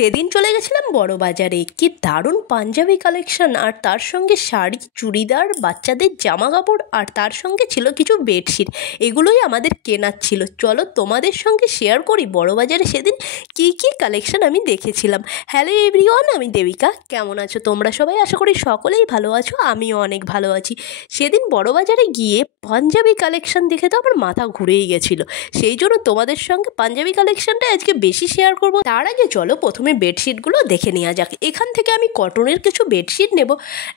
সেদিন চলে গেছিলাম বড় বাজারে। কি দারুণ পাঞ্জাবি কালেকশন, আর তার সঙ্গে শাড়ি, চুড়িদার, বাচ্চাদের জামা কাপড়, আর তার সঙ্গে ছিল কিছু বেডশিট। এগুলোই আমাদের কেনার ছিল। চলো তোমাদের সঙ্গে শেয়ার করি বড় বাজারে সেদিন কি কি কালেকশন আমি দেখেছিলাম। হ্যালো এভরিওয়ান, আমি দেবিকা। কেমন আছো তোমরা সবাই? আশা করি সকলেই ভালো আছো, আমিও অনেক ভালো আছি। সেদিন বড় বাজারে গিয়ে পাঞ্জাবি কালেকশন দেখে তো আমার মাথা ঘুরেই গেছিলো। সেই জন্য তোমাদের সঙ্গে পাঞ্জাবি কালেকশনটা আজকে বেশি শেয়ার করব। তার আগে চলো প্রথমে বেডশিটগুলো দেখে নেওয়া যাক। এখান থেকে আমি কটনের কিছু বেডশিট নেব,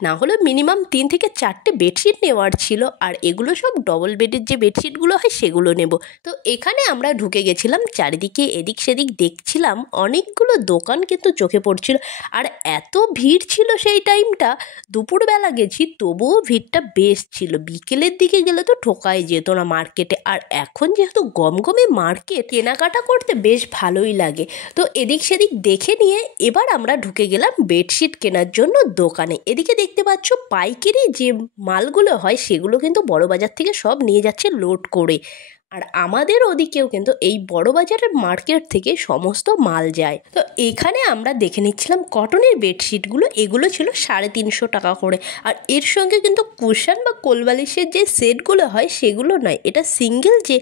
না হলে মিনিমাম 3 থেকে 4টে বেডশিট নেওয়ার ছিল। আর এগুলো সব ডবল বেডের যে বেডশিটগুলো হয় সেগুলো নেব। তো এখানে আমরা ঢুকে গেছিলাম, চারিদিকে এদিক সেদিক দেখছিলাম, অনেকগুলো দোকান কিন্তু চোখে পড়ছিল। আর এত ভিড় ছিল সেই টাইমটা, দুপুরবেলা গেছি তবুও ভিড়টা বেশ ছিল। বিকেলের দিকে গেলে তো ঠোকাই যেত না মার্কেটে। আর এখন যেহেতু গমগমে মার্কেট, কেনাকাটা করতে বেশ ভালোই লাগে। তো এদিক সেদিক দেখে নিয়ে এবার আমরা ঢুকে গেলাম বেডশিট কেনার জন্য দোকানে। এদিকে দেখতে পাচ্ছ পাইকারি যে মালগুলো হয় সেগুলো কিন্তু বড় বাজার থেকে সব নিয়ে যাচ্ছে লোড করে। আর আমাদের ওদিকেও কিন্তু এই বড় বাজারের মার্কেট থেকে সমস্ত মাল যায়। তো এখানে আমরা দেখে নিচ্ছিলাম কটনের বেডশিটগুলো। এগুলো ছিল 350 টাকা করে। আর এর সঙ্গে কিন্তু কুশন বা কোলবালিশের যে সেটগুলো হয় সেগুলো নয়, এটা সিঙ্গেল যে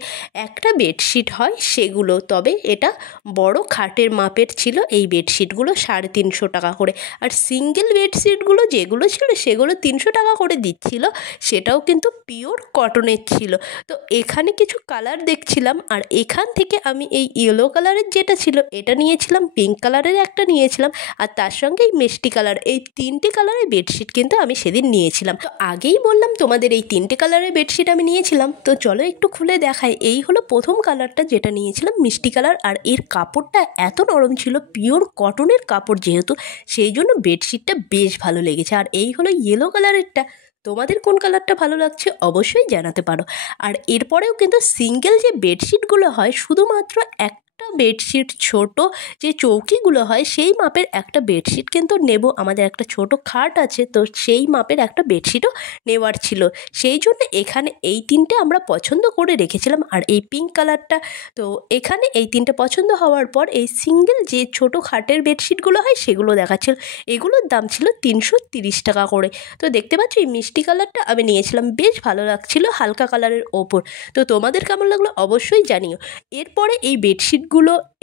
একটা বেডশিট হয় সেগুলো। তবে এটা বড় খাটের মাপের ছিল এই বেডশিটগুলো 350 টাকা করে। আর সিঙ্গেল বেডশিটগুলো যেগুলো ছিল সেগুলো 300 টাকা করে দিচ্ছিল, সেটাও কিন্তু পিওর কটনের ছিল। তো এখানে কিছু কালার দেখছিলাম, আর এখান থেকে আমি এই ইয়েলো কালারের যেটা ছিল এটা নিয়েছিলাম, পিঙ্ক কালারের একটা নিয়েছিলাম, আর তার সঙ্গে এই মিষ্টি কালার, এই 3টে কালারের বেডশিট কিন্তু আমি সেদিন নিয়েছিলাম। তো আগেই বললাম তোমাদের এই 3টে কালারের বেডশিট আমি নিয়েছিলাম। তো চলো একটু খুলে দেখাই। এই হলো প্রথম কালারটা যেটা নিয়েছিলাম, মিষ্টি কালার। আর এর কাপড়টা এত নরম ছিল, পিওর কটনের কাপড় যেহেতু, সেই জন্য বেডশিটটা বেশ ভালো লেগেছে। আর এই হলো ইয়েলো কালারেরটা। তোমাদের কোন কালারটা ভালো লাগছে অবশ্যই জানাতে পারো। আর এরপরেও কিন্তু সিঙ্গেল যে বেডশিটগুলো হয়, শুধুমাত্র একটা বেডশিট, ছোট যে চৌকিগুলো হয় সেই মাপের একটা বেডশিট কিন্তু নেব। আমাদের একটা ছোট খাট আছে, তো সেই মাপের একটা বেডশিটও নেওয়ার ছিল। সেই জন্য এখানে এই 3টে আমরা পছন্দ করে রেখেছিলাম। আর এই পিঙ্ক কালারটা, তো এখানে এই 3টে পছন্দ হওয়ার পর এই সিঙ্গেল যে ছোট খাটের বেডশিটগুলো হয় সেগুলো দেখাচ্ছিল। এগুলোর দাম ছিল 330 টাকা করে। তো দেখতে পাচ্ছ এই মিষ্টি কালারটা আমি নিয়েছিলাম, বেশ ভালো লাগছিল হালকা কালারের ওপর। তো তোমাদের কেমন লাগলো অবশ্যই জানিও। এরপরে এই বেডশিটগুলো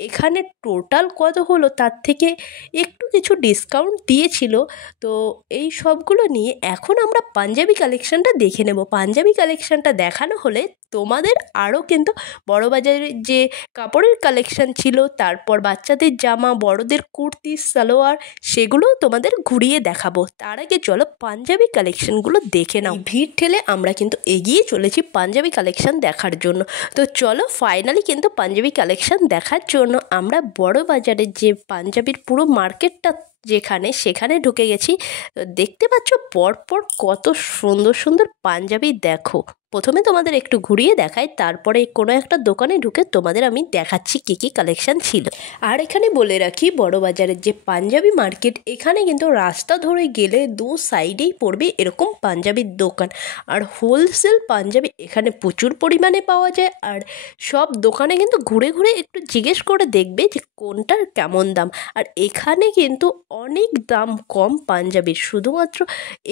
এখানে টোটাল কত হলো তার থেকে একটু কিছু ডিসকাউন্ট দিয়েছিল। তো এই সবগুলো নিয়ে এখন আমরা পাঞ্জাবি কালেকশানটা দেখে নেব। পাঞ্জাবি কালেকশানটা দেখানো হলে তোমাদের আরও কিন্তু বড় বাজারের যে কাপড়ের কালেকশান ছিল, তারপর বাচ্চাদের জামা, বড়দের কুর্তি, সালোয়ার, সেগুলোও তোমাদের ঘুরিয়ে দেখাবো। তার আগে চলো পাঞ্জাবি কালেকশানগুলো দেখে নাও। ভিড় ঠেলে আমরা কিন্তু এগিয়ে চলেছি পাঞ্জাবি কালেকশান দেখার জন্য। তো চলো ফাইনালি কিন্তু পাঞ্জাবি কালেকশান দেখার জন্য আমরা বড় বাজারের যে পাঞ্জাবির পুরো মার্কেটটা সেখানে ঢুকে গেছি। তো দেখতে পাচ্ছ পরপর কত সুন্দর সুন্দর পাঞ্জাবি। দেখো প্রথমে তোমাদের একটু ঘুরিয়ে দেখাই, তারপরে কোনো একটা দোকানে ঢুকে তোমাদের আমি দেখাচ্ছি কী কী কালেকশান ছিল। আর এখানে বলে রাখি বড় বাজারের যে পাঞ্জাবি মার্কেট, এখানে কিন্তু রাস্তা ধরে গেলে দু সাইডেই পড়বে এরকম পাঞ্জাবির দোকান। আর হোলসেল পাঞ্জাবি এখানে প্রচুর পরিমাণে পাওয়া যায়। আর সব দোকানে কিন্তু ঘুরে ঘুরে একটু জিজ্ঞেস করে দেখবে যে কোনটার কেমন দাম। আর এখানে কিন্তু অনেক দাম কম পাঞ্জাবির। শুধুমাত্র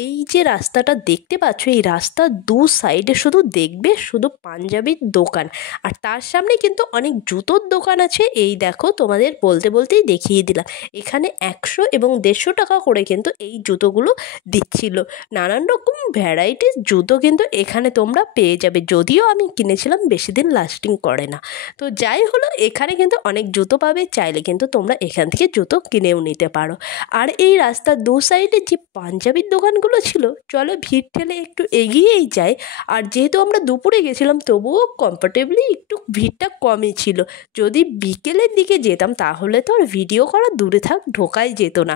এই যে রাস্তাটা দেখতে পাচ্ছ, এই রাস্তার দু সাইডে শুধু দেখবে শুধু পাঞ্জাবির দোকান। আর তার সামনে কিন্তু অনেক জুতোর দোকান আছে। এই দেখো তোমাদের বলতে বলতেই দেখিয়ে দিলাম। এখানে 100 এবং 150 টাকা করে কিন্তু এই জুতোগুলো দিচ্ছিল। নানান রকম ভ্যারাইটিস জুতো কিন্তু এখানে তোমরা পেয়ে যাবে, যদিও আমি কিনেছিলাম বেশি দিন লাস্টিং করে না। তো যাই হলো, এখানে কিন্তু অনেক জুতো পাবে, চাইলে কিন্তু তোমরা এখান থেকে জুতো কিনেও নিতে পারো। আর এই রাস্তার দু সাইডে যে পাঞ্জাবির দোকানগুলো ছিল, চলো ভিড় ঠেলে একটু এগিয়েই যাই। আর যেহেতু আমরা দুপুরে গেছিলাম তবুও কমফোর্টেবলি একটু ভিড়টা কমই ছিল। যদি বিকেলের দিকে যেতাম তাহলে তো আর ভিডিও করা দূরে থাক, ঢোকাই যেত না।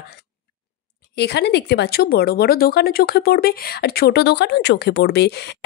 এখানে দেখতে পাচ্ছ বড় বড় দোকানও চোখে পড়বে আর ছোট দোকানও চোখে পড়বে।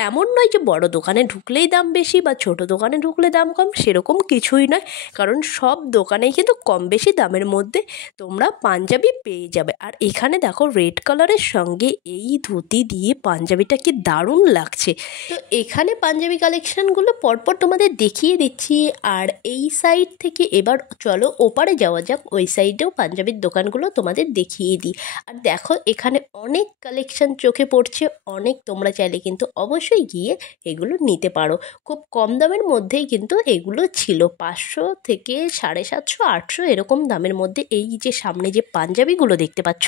এমন নয় যে বড় দোকানে ঢুকলেই দাম বেশি বা ছোট দোকানে ঢুকলে দাম কম, সেরকম কিছুই নয়। কারণ সব দোকানেই কিন্তু কম বেশি দামের মধ্যে তোমরা পাঞ্জাবি পেয়ে যাবে। আর এখানে দেখো রেড কালারের সঙ্গে এই ধুতি দিয়ে পাঞ্জাবিটা কি দারুণ লাগছে। তো এখানে পাঞ্জাবি কালেকশানগুলো পরপর তোমাদের দেখিয়ে দিচ্ছি। আর এই সাইড থেকে এবার চলো ওপারে যাওয়া যাক, ওই সাইডেও পাঞ্জাবির দোকানগুলো তোমাদের দেখিয়ে দিই। আর দেখো এখানে অনেক কালেকশান চোখে পড়ছে, অনেক। তোমরা চাইলে কিন্তু অবশ্যই গিয়ে এগুলো নিতে পারো। খুব কম দামের মধ্যেই কিন্তু এগুলো ছিল, 500 থেকে 750, 800 এরকম দামের মধ্যে এই যে সামনে যে পাঞ্জাবিগুলো দেখতে পাচ্ছ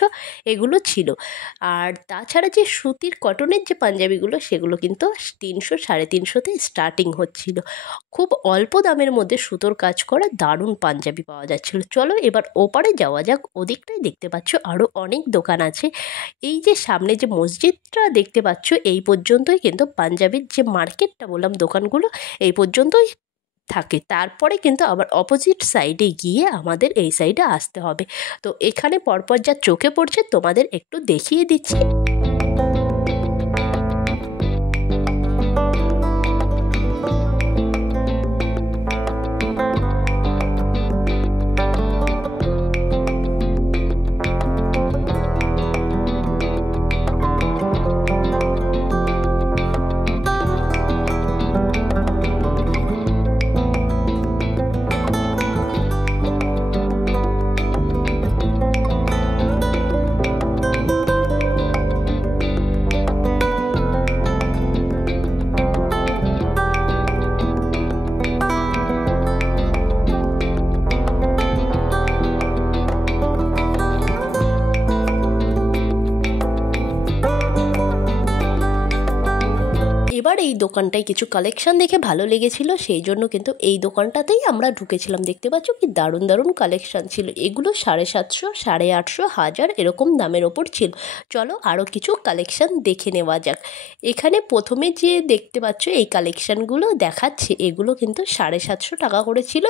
এগুলো ছিল। আর তাছাড়া যে সুতির কটনের যে পাঞ্জাবিগুলো সেগুলো কিন্তু 300, 350-তে স্টার্টিং হচ্ছিল। খুব অল্প দামের মধ্যে সুতোর কাজ করা দারুণ পাঞ্জাবি পাওয়া যাচ্ছিল। চলো এবার ওপারে যাওয়া যাক, ওদিকটাই দেখতে পাচ্ছ আরও অনেক দোকান আছে। এই যে সামনে যে মসজিদটা দেখতে পাচ্ছ এই পর্যন্তই কিন্তু পাঞ্জাবির যে মার্কেটটা বললাম দোকানগুলো এই পর্যন্তই থাকে। তারপরে কিন্তু আবার অপোজিট সাইডে গিয়ে আমাদের এই সাইডে আসতে হবে। তো এখানে পরপর যা চোখে পড়ছে তোমাদের একটু দেখিয়ে দিচ্ছি। এবার এই দোকানটায় কিছু কালেকশন দেখে ভালো লেগেছিল, সেই জন্য কিন্তু এই দোকানটাতেই আমরা ঢুকেছিলাম। দেখতে পাচ্ছ কি দারুণ দারুণ কালেকশন ছিল। এগুলো 750, 850, 1000 এরকম দামের ওপর ছিল। চলো আরও কিছু কালেকশন দেখে নেওয়া যাক। এখানে প্রথমে যে দেখতে পাচ্ছ এই কালেকশানগুলো দেখাচ্ছে এগুলো কিন্তু 750 টাকা করে ছিল।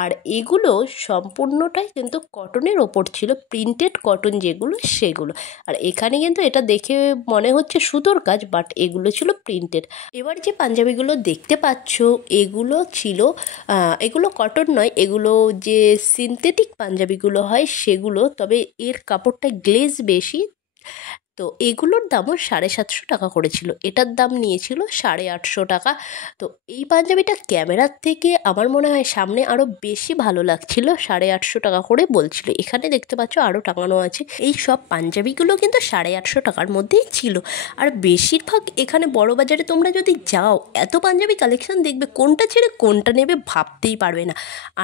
আর এগুলো সম্পূর্ণটাই কিন্তু কটনের ওপর ছিল, প্রিন্টেড কটন যেগুলো সেগুলো। আর এখানে কিন্তু এটা দেখে মনে হচ্ছে সুতোর কাজ, বাট এগুলো ছিল প্রিন্টেড। এবার যে পাঞ্জাবিগুলো দেখতে পাচ্ছ এগুলো ছিল এগুলো কটন নয়, এগুলো যে সিনথেটিক পাঞ্জাবিগুলো হয় সেগুলো, তবে এর কাপড়টা গ্লেজ বেশি। তো এগুলোর দামও 750 টাকা করেছিল। এটার দাম নিয়েছিল 850 টাকা। তো এই পাঞ্জাবিটা ক্যামেরার থেকে আমার মনে হয় সামনে আরও বেশি ভালো লাগছিল, 850 টাকা করে বলছিল। এখানে দেখতে পাচ্ছ আরও টাঙানো আছে। এই সব পাঞ্জাবিগুলো কিন্তু 850 টাকার মধ্যেই ছিল। আর বেশিরভাগ এখানে বড় বাজারে তোমরা যদি যাও এত পাঞ্জাবি কালেকশন দেখবে, কোনটা ছেড়ে কোনটা নেবে ভাবতেই পারবে না।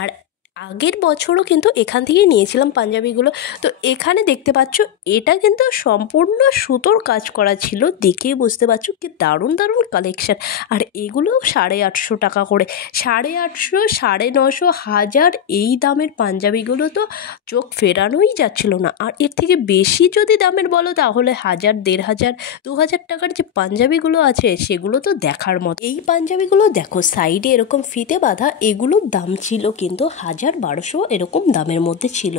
আর আগের বছরও কিন্তু এখান থেকেই নিয়েছিলাম পাঞ্জাবিগুলো। তো এখানে দেখতে পাচ্ছ এটা কিন্তু সম্পূর্ণ সুতোর কাজ করা ছিল, দেখেই বুঝতে পারছো কি দারুণ দারুণ কালেকশান। আর এগুলো 850 টাকা করে। 850, 950, 1000 এই দামের পাঞ্জাবিগুলো তো চোখ ফেরানোই যাচ্ছিল না। আর এর থেকে বেশি যদি দামের বলো তাহলে 1000, 1500, 2000 টাকার যে পাঞ্জাবিগুলো আছে সেগুলো তো দেখার মতো। এই পাঞ্জাবিগুলো দেখো সাইডে এরকম ফিতে বাঁধা, এগুলোর দাম ছিল কিন্তু 1000-1200 এরকম দামের মধ্যে ছিল।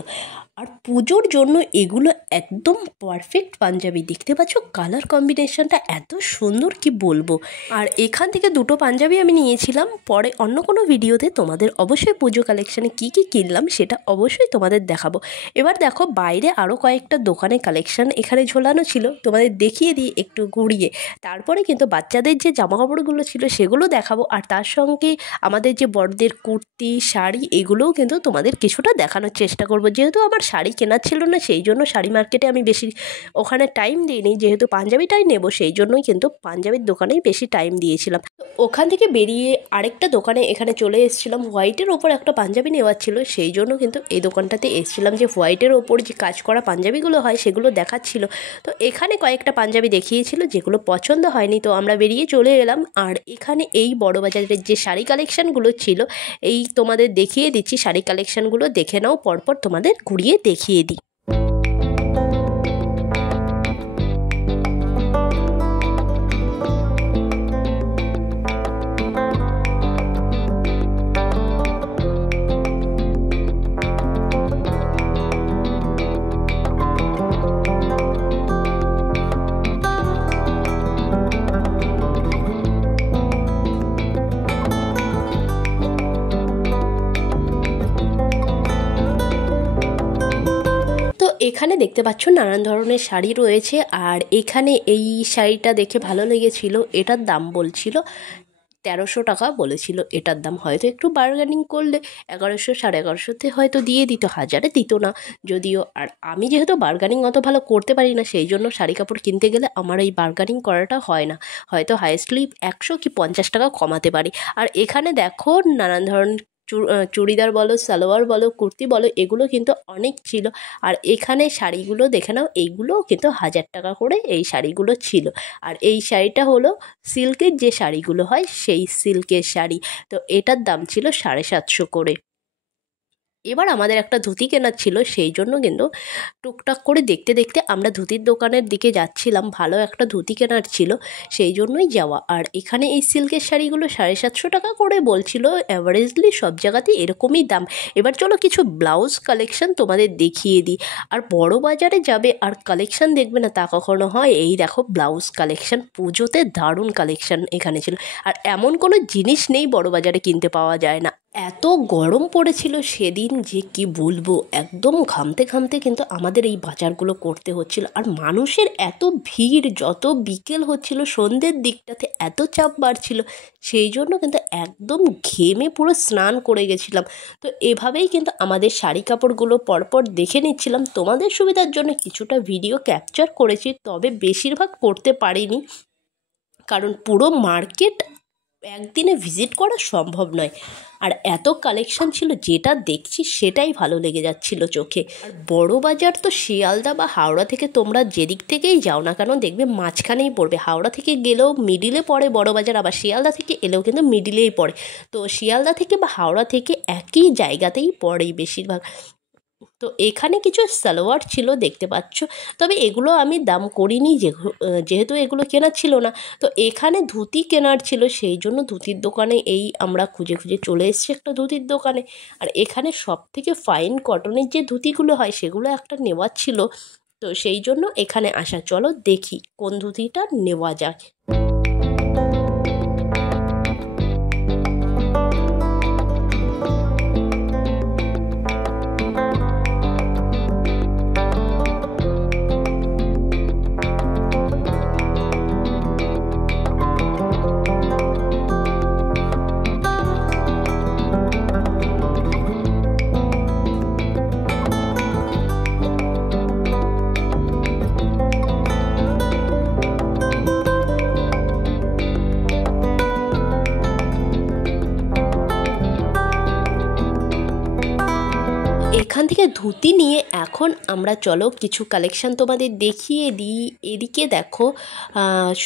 আর পুজোর জন্য এগুলো একদম পারফেক্ট পাঞ্জাবি। দেখতে পাচ্ছ কালার কম্বিনেশনটা এত সুন্দর কি বলবো। আর এখান থেকে দুটো পাঞ্জাবি আমি নিয়েছিলাম। পরে অন্য কোনো ভিডিওতে তোমাদের অবশ্যই পুজো কালেকশানে কী কী কিনলাম সেটা অবশ্যই তোমাদের দেখাবো। এবার দেখো বাইরে আরও কয়েকটা দোকানে কালেকশান এখানে ঝোলানো ছিল, তোমাদের দেখিয়ে দিই একটু ঘুরিয়ে। তারপরে কিন্তু বাচ্চাদের যে জামাকাপড়গুলো ছিল সেগুলো দেখাবো। আর তার সঙ্গে আমাদের যে বড়দের কুর্তি, শাড়ি এগুলোও কিন্তু তোমাদের কিছুটা দেখানোর চেষ্টা করব। যেহেতু আমার শাড়ি কেনার ছিল না সেই জন্য শাড়ি মার্কেটে আমি বেশি ওখানে টাইম দিইনি, যেহেতু পাঞ্জাবিটাই নেব সেই জন্যই কিন্তু পাঞ্জাবির দোকানেই বেশি টাইম দিয়েছিলাম। ওখান থেকে বেরিয়ে আরেকটা দোকানে এখানে চলে এসেছিলাম। হোয়াইটের ওপর একটা পাঞ্জাবি নেওয়ার ছিল, সেই জন্য কিন্তু এই দোকানটাতে এসেছিলাম যে হোয়াইটের ওপর যে কাজ করা পাঞ্জাবিগুলো হয় সেগুলো দেখাচ্ছিল। তো এখানে কয়েকটা পাঞ্জাবি দেখিয়েছিল যেগুলো পছন্দ হয়নি, তো আমরা বেরিয়ে চলে এলাম। আর এখানে এই বড় বাজারের যে শাড়ি কালেকশানগুলো ছিল এই তোমাদের দেখিয়ে দিচ্ছি। শাড়ি কালেকশানগুলো দেখে নাও, পরপর তোমাদের ঘুরিয়ে দেখিয়ে দিই। এখানে দেখতে পাচ্ছ নানান ধরনের শাড়ি রয়েছে। আর এখানে এই শাড়িটা দেখে ভালো লেগেছিল, এটার দাম বলছিল 1300 টাকা বলেছিল এটার দাম। হয়তো একটু বার্গেনিং করলে 1100 1150-তে হয়তো দিয়ে দিত, 1000-এ দিত না যদিও। আর আমি যেহেতু বার্গেনিং অত ভালো করতে পারি না, সেই জন্য শাড়ি কাপড় কিনতে গেলে আমার এই বার্গেনিং করাটা হয় না। হয়তো হাইয়েস্টলি 100 কি 50 টাকা কমাতে পারি। আর এখানে দেখো নানান ধরনের চুড়িদার বলো, সালোয়ার বলো, কুর্তি বলো, এগুলো কিন্তু অনেক ছিল। আর এখানে শাড়িগুলো দেখে নাও, এইগুলোও কিন্তু 1000 টাকা করে এই শাড়িগুলো ছিল। আর এই শাড়িটা হলো সিল্কের যে শাড়িগুলো হয় সেই সিল্কের শাড়ি। তো এটার দাম ছিল 750 করে। এবার আমাদের একটা ধুতি কেনার ছিল, সেই জন্য কিন্তু টুকটাক করে দেখতে দেখতে আমরা ধুতির দোকানের দিকে যাচ্ছিলাম। ভালো একটা ধুতি কেনার ছিল, সেই জন্যই যাওয়া। আর এখানে এই সিল্কের শাড়িগুলো 750 টাকা করে বলছিল। অ্যাভারেজলি সব জায়গাতেই এরকমই দাম। এবার চলো কিছু ব্লাউজ কালেকশন তোমাদের দেখিয়ে দিই। আর বড় বাজারে যাবে আর কালেকশন দেখবে না তা কখনো হয়? এই দেখো ব্লাউজ কালেকশন, পুজোতে দারুণ কালেকশন এখানে ছিল। আর এমন কোনো জিনিস নেই বড় বাজারে কিনতে পাওয়া যায় না। এত গরম পড়েছিল সেদিন যে কি বলবো, একদম ঘামতে ঘামতে কিন্তু আমাদের এই বাজারগুলো করতে হচ্ছিল। আর মানুষের এত ভিড়, যত বিকেল হচ্ছিল সন্ধ্যের দিকটাতে এত চাপ বাড়ছিল, সেই জন্য কিন্তু একদম ঘেমে পুরো স্নান করে গেছিলাম। তো এভাবেই কিন্তু আমাদের শাড়ি কাপড়গুলো পরপর দেখে নিচ্ছিলাম। তোমাদের সুবিধার জন্য কিছুটা ভিডিও ক্যাপচার করেছি, তবে বেশিরভাগ করতে পারিনি, কারণ পুরো মার্কেট একদিনে ভিজিট করা সম্ভব নয়। আর এত কালেকশন ছিল, যেটা দেখছি সেটাই ভালো লেগে যাচ্ছিল চোখে। আর বড় বাজার তো শিয়ালদা বা হাওড়া থেকে তোমরা যেদিক থেকেই যাও না কেন দেখবে মাঝখানেই পড়বে। হাওড়া থেকে গেলেও মিডিলে পড়ে বড় বাজার, আবার শিয়ালদা থেকে এলেও কিন্তু মিডিলেই পড়ে। তো শিয়ালদা থেকে বা হাওড়া থেকে একই জায়গাতেই পড়েই বেশিরভাগ। তো এখানে কিছু সালোয়ার ছিল দেখতে পাচ্ছ, তবে এগুলো আমি দাম করিনি যেহেতু এগুলো কেনার ছিল না। তো এখানে ধুতি কেনার ছিল, সেই জন্য ধুতির দোকানে এই আমরা খুঁজে খুঁজে চলে এসেছি একটা ধুতির দোকানে। আর এখানে সব থেকে ফাইন কটনের যে ধুতিগুলো হয় সেগুলো একটা নেওয়ার ছিল, তো সেই জন্য এখানে আসা। চলো দেখি কোন ধুতিটা নেওয়া যায়। এখান থেকে ধুতি নিয়ে এখন আমরা চলো কিছু কালেকশন তোমাদের দেখিয়ে দিই। এদিকে দেখো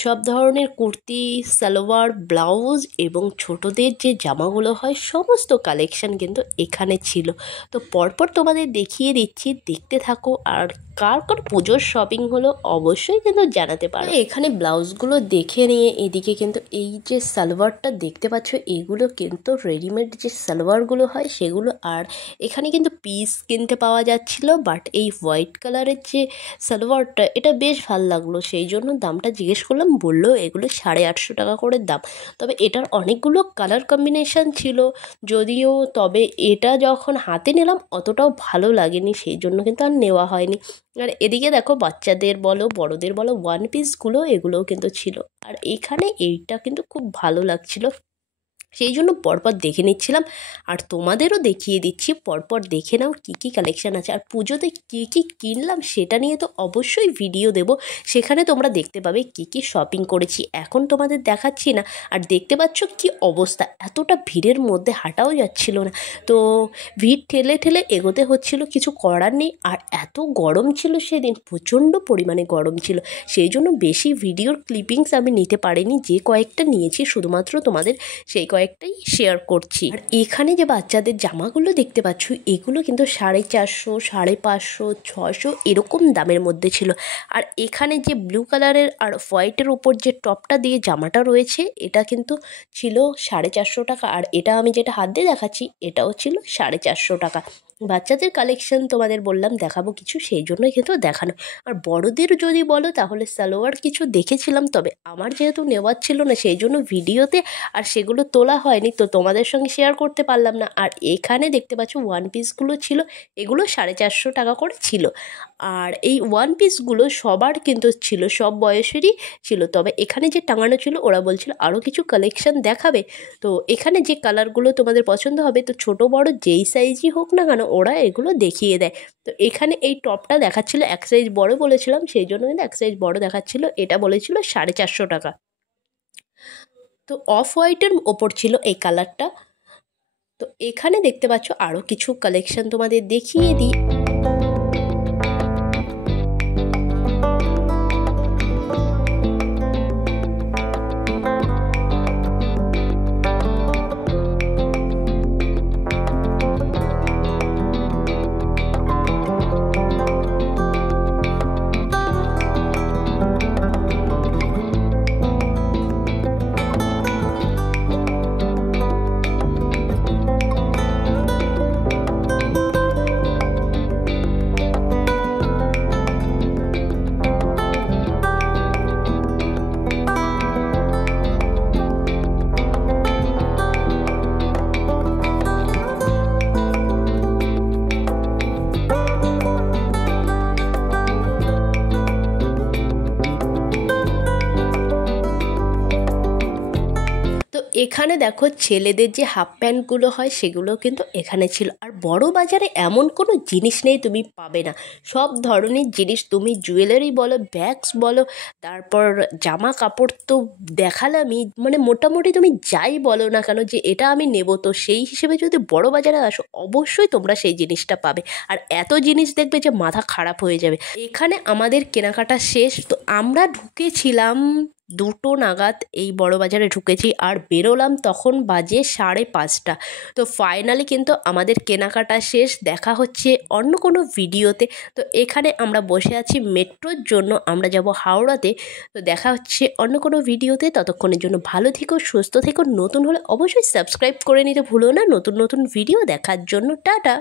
সব ধরনের কুর্তি, সালোয়ার, ব্লাউজ এবং ছোটদের যে জামাগুলো হয় সমস্ত কালেকশন কিন্তু এখানে ছিল। তো পরপর তোমাদের দেখিয়ে দিচ্ছি, দেখতে থাকো। আর কার কার পুজোর শপিং হলো অবশ্যই কিন্তু জানাতে পারো। এখানে ব্লাউজগুলো দেখে নিয়ে এদিকে কিন্তু এই যে সালোয়ারটা দেখতে পাচ্ছ, এগুলো কিন্তু রেডিমেড যে সালোয়ারগুলো হয় সেগুলো। আর এখানে কিন্তু পিস কিনতে পাওয়া যাচ্ছিল, বাট এই হোয়াইট কালারের যে সালোয়ারটা এটা বেশ ভালো লাগলো, সেই জন্য দামটা জিজ্ঞেস করলাম। বললো এগুলো 850 টাকা করে দাম। তবে এটার অনেকগুলো কালার কম্বিনেশান ছিল যদিও, তবে এটা যখন হাতে নিলাম অতটাও ভালো লাগেনি, সেই জন্য কিন্তু আর নেওয়া হয়নি। আর এদিকে দেখো বাচ্চাদের বলো বড়দের বলো ওয়ান পিসগুলো এগুলোও কিন্তু ছিল। আর এখানে এইটা কিন্তু খুব ভালো লাগছিল, সেই জন্য পরপর দেখে নিচ্ছিলাম। আর তোমাদেরও দেখিয়ে দিচ্ছি, পরপর দেখে নাও কী কী কালেকশান আছে। আর পুজোতে কী কী কিনলাম সেটা নিয়ে তো অবশ্যই ভিডিও দেব, সেখানে তোমরা দেখতে পাবে কী কী শপিং করেছি। এখন তোমাদের দেখাচ্ছি না। আর দেখতে পাচ্ছ কি অবস্থা, এতটা ভিড়ের মধ্যে হাঁটাও যাচ্ছিল না। তো ভিড় ঠেলে ঠেলে এগোতে হচ্ছিল, কিছু করার নেই। আর এত গরম ছিল সেদিন, প্রচণ্ড পরিমাণে গরম ছিল, সেই জন্য বেশি ভিডিওর ক্লিপিংস আমি নিতে পারিনি। যে কয়েকটা নিয়েছি শুধুমাত্র তোমাদের সেই কয়েকটাই শেয়ার করছি। আর এখানে যে বাচ্চাদের জামাগুলো দেখতে পাচ্ছ এগুলো কিন্তু 450, 550, 600 এরকম দামের মধ্যে ছিল। আর এখানে যে ব্লু কালারের আর হোয়াইটের ওপর যে টপটা দিয়ে জামাটা রয়েছে এটা কিন্তু ছিল 450 টাকা। আর এটা আমি যেটা হাত দিয়ে দেখাচ্ছি এটাও ছিল 450 টাকা। বাচ্চাদের কালেকশন তোমাদের বললাম দেখাবো কিছু, সেই জন্যই কিন্তু দেখানো। আর বড়দের যদি বলো তাহলে সালোয়ার কিছু দেখেছিলাম, তবে আমার যেহেতু নেওয়ার ছিল না সেই জন্য ভিডিওতে আর সেগুলো তোলা হয়নি, তো তোমাদের সঙ্গে শেয়ার করতে পারলাম না। আর এখানে দেখতে পাচ্ছ ওয়ান পিসগুলো ছিল, এগুলো 450 টাকা করে ছিল। আর এই ওয়ান পিসগুলো সবার কিন্তু ছিল, সব বয়সেরই ছিল, তবে এখানে যে টাঙানো ছিল ওরা বলছিল আরও কিছু কালেকশন দেখাবে। তো এখানে যে কালারগুলো তোমাদের পছন্দ হবে, তো ছোট বড় যেই সাইজই হোক না কেন ওরা এগুলো দেখিয়ে দেয়। তো এখানে এই টপটা দেখাচ্ছিল এক সাইজ বড় বলেছিলাম, সেই জন্য কিন্তু এক সাইজ বড় দেখাচ্ছিল, এটা বলেছিল 450 টাকা। তো অফ হোয়াইটের ওপর ছিল এই কালারটা। তো এখানে দেখতে পাচ্ছ আরও কিছু কালেকশন তোমাদের দেখিয়ে দিই। তো এখানে দেখো ছেলেদের যে হাফ প্যান্টগুলো হয় সেগুলো কিন্তু এখানে ছিল। আর বড় বাজারে এমন কোনো জিনিস নেই তুমি পাবে না, সব ধরনের জিনিস, তুমি জুয়েলারি বলো, ব্যাগস বলো, তারপর জামা কাপড় তো দেখালামই, মানে মোটামুটি তুমি যাই বলো না কেন যে এটা আমি নেব, তো সেই হিসেবে যদি বড় বাজারে আসো অবশ্যই তোমরা সেই জিনিসটা পাবে। আর এত জিনিস দেখবে যে মাথা খারাপ হয়ে যাবে। এখানে আমাদের কেনাকাটা শেষ, তো আমরা ঢুকেছিলাম 2টো নাগাদ, এই বড় বাজারে ঢুকেছি আর বেরোলাম তখন বাজে 5:30। তো ফাইনালি কিন্তু আমাদের কেনাকাটা শেষ, দেখা হচ্ছে অন্য কোনো ভিডিওতে। তো এখানে আমরা বসে আছি মেট্রোর জন্য, আমরা যাব হাওড়াতে। তো দেখা হচ্ছে অন্য কোনো ভিডিওতে, ততক্ষণের জন্য ভালো থেকো, সুস্থ থেকো। নতুন হলে অবশ্যই সাবস্ক্রাইব করে নিতে ভুলো না নতুন নতুন ভিডিও দেখার জন্য। টাটা।